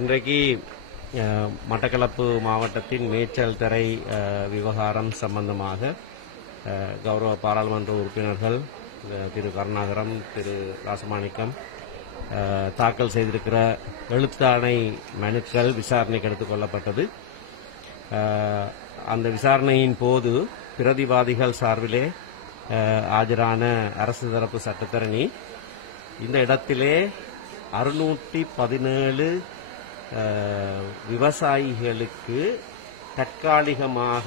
இன்றைக்கு மட்டக்களப்பு மாவட்டத்தின் மேய்ச்சல் தரை விவகாரம் சம்பந்தமாக கௌரவ பாராளுமன்ற உறுப்பினர்கள் திரு கருணாகரம், திரு ராசமாணிக்கம் தாக்கல் செய்திருக்கிற எழுத்தாணை மனுக்கள் விசாரணைக்கு எடுத்துக் கொள்ளப்பட்டது. அந்த விசாரணையின் போது பிரதிவாதிகள் சார்பிலே ஆஜரான அரசு தரப்பு சட்டத்தரணி இந்த இடத்திலே 617 விவசாயிகளுக்கு தற்காலிகமாக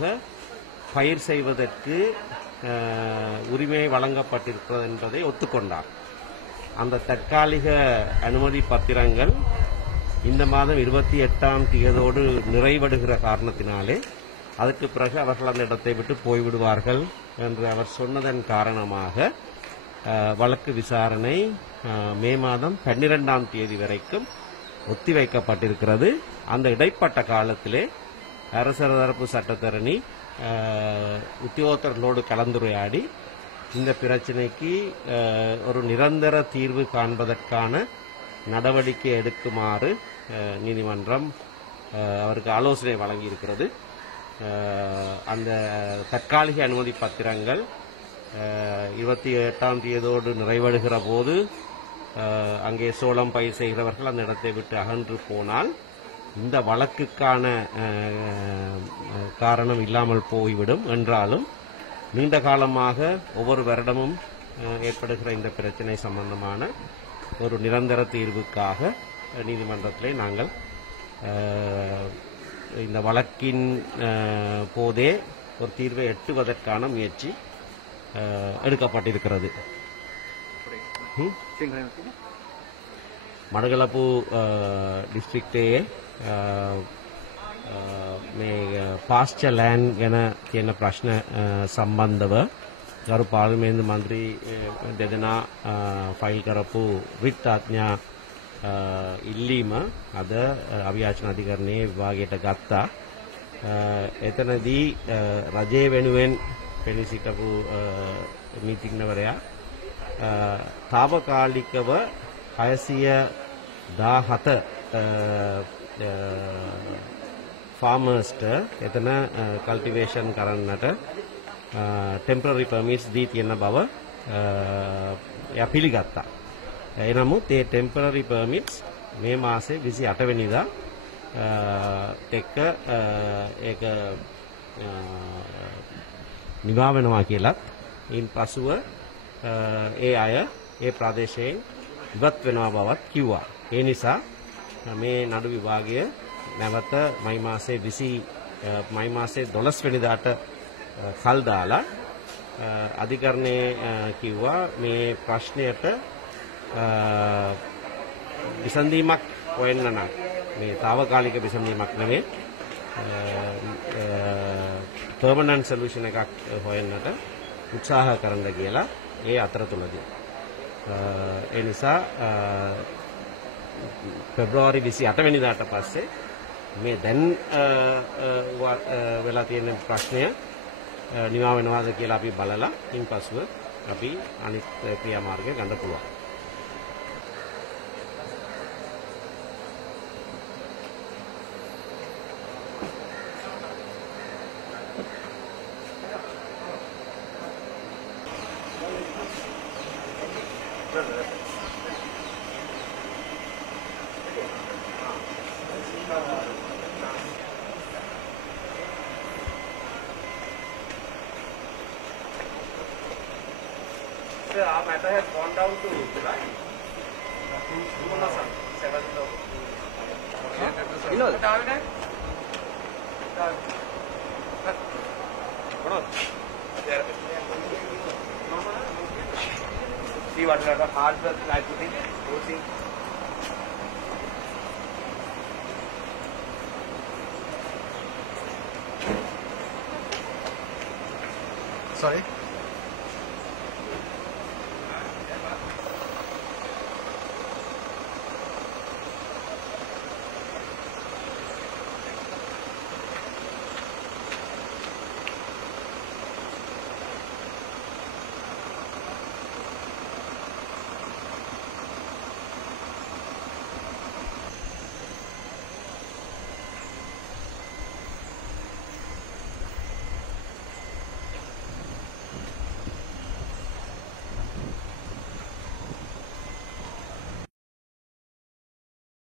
பயிர் செய்வதற்கு உரிமை வழங்கப்பட்டிருக்கிறது என்பதை ஒத்துக்கொண்டார். அந்த தற்காலிக அனுமதி பத்திரங்கள் இந்த மாதம் 28ஆம் தேதியோடு நிறைவடைகிற காரணத்தினாலே அதற்கு பிறகு அவர்கள் அந்த இடத்தை விட்டு போய்விடுவார்கள் என்று அவர் சொன்னதன் காரணமாக வழக்கு விசாரணை மே மாதம் 12ஆம் தேதி வரைக்கும் ஒத்திவைக்கப்பட்டிருக்கிறது. அந்த இடைப்பட்ட காலத்திலே அரசு தரப்பு சட்டத்தரணி உத்தியோகத்தர்களோடு கலந்துரையாடி இந்த பிரச்சினைக்கு ஒரு நிரந்தர தீர்வு காண்பதற்கான நடவடிக்கை எடுக்குமாறு நீதிமன்றம் அவருக்கு ஆலோசனை வழங்கியிருக்கிறது. அந்த தற்காலிக அனுமதி பத்திரங்கள் 28ஆம் தேதியோடு நிறைவடைகிற போது அங்கே சோளம் பயிர் செய்கிறவர்கள் அந்த இடத்தை விட்டு அகன்று போனால் இந்த வழக்குக்கான காரணம் இல்லாமல் போய்விடும். என்றாலும் நீண்ட காலமாக ஒவ்வொரு வருடமும் ஏற்படுகிற இந்த பிரச்சினை சம்பந்தமான ஒரு நிரந்தர தீர்வுக்காக நீதிமன்றத்திலே நாங்கள் இந்த வழக்கின் போதே ஒரு தீர்வை எட்டுவதற்கான முயற்சி எடுக்கப்பட்டிருக்கிறது. මඩගලපු දිස්ත්‍රික්කයේ මේ පාස්චර් ලෑන්ඩ් ගැන තියෙන ප්‍රශ්න සම්බන්ධව ගරු පාර්ලිමේන්තු මන්ත්‍රී දෙදෙනා ෆයිල් කරපු රිට් ආඥා ඉල්ලීම අද අවියාචන අධිකරණයේ විභාගයට ගත්තා. එතනදී රජය වෙනුවෙන් පෙනී සිටපු නීතිඥවරයා తాවකාලිකව 617 ෆාමර්ස්ට එතන කල්ටිවේෂන් කරන්නට ටෙම්පරරි පර්මිට්ස් දී තියෙන බව එයා පිළිගත්තා. එනමුත් ඒ ටෙම්පරරි පර්මිට්ස් මේ මාසේ 28 වෙනිදා එක්ක ඒක නිවා වෙනවා කියලා ඉන් පසුව ඒ අය ඒ ප්‍රදේශයෙන් ඉවත් වෙනවා බවත් කිව්වා. ඒ නිසා මේ නඩු විභාගය නැවත මයි මාසේ 12 වෙනිදාට කල් දාලා අධිකරණයේ කිව්වා මේ ප්‍රශ්නයට විසඳීමක් හොයන්න නම් මේ తాවකාලික විසඳීමක් නෙවෙයි පර්මනන්ට් සොලියුෂන් එකක් හොයන්නට උත්සාහ කරන්න කියලා ඒ අතරතුරදී ඒ නිසා පෙබ්‍රවාරි 28 වෙනිදාට පස්සේ මේ දැන් වෙලා තියෙන ප්‍රශ්නය නිවා වෙනවාද කියලා අපි බලලා ඉන් පසුව අපි අනිත් ක්‍රියාමාර්ගය ගන්න පුළුවන්. Sir, our matter has gone down to July. Vinod. See what lot of hard work I put in. We'll see. Sorry.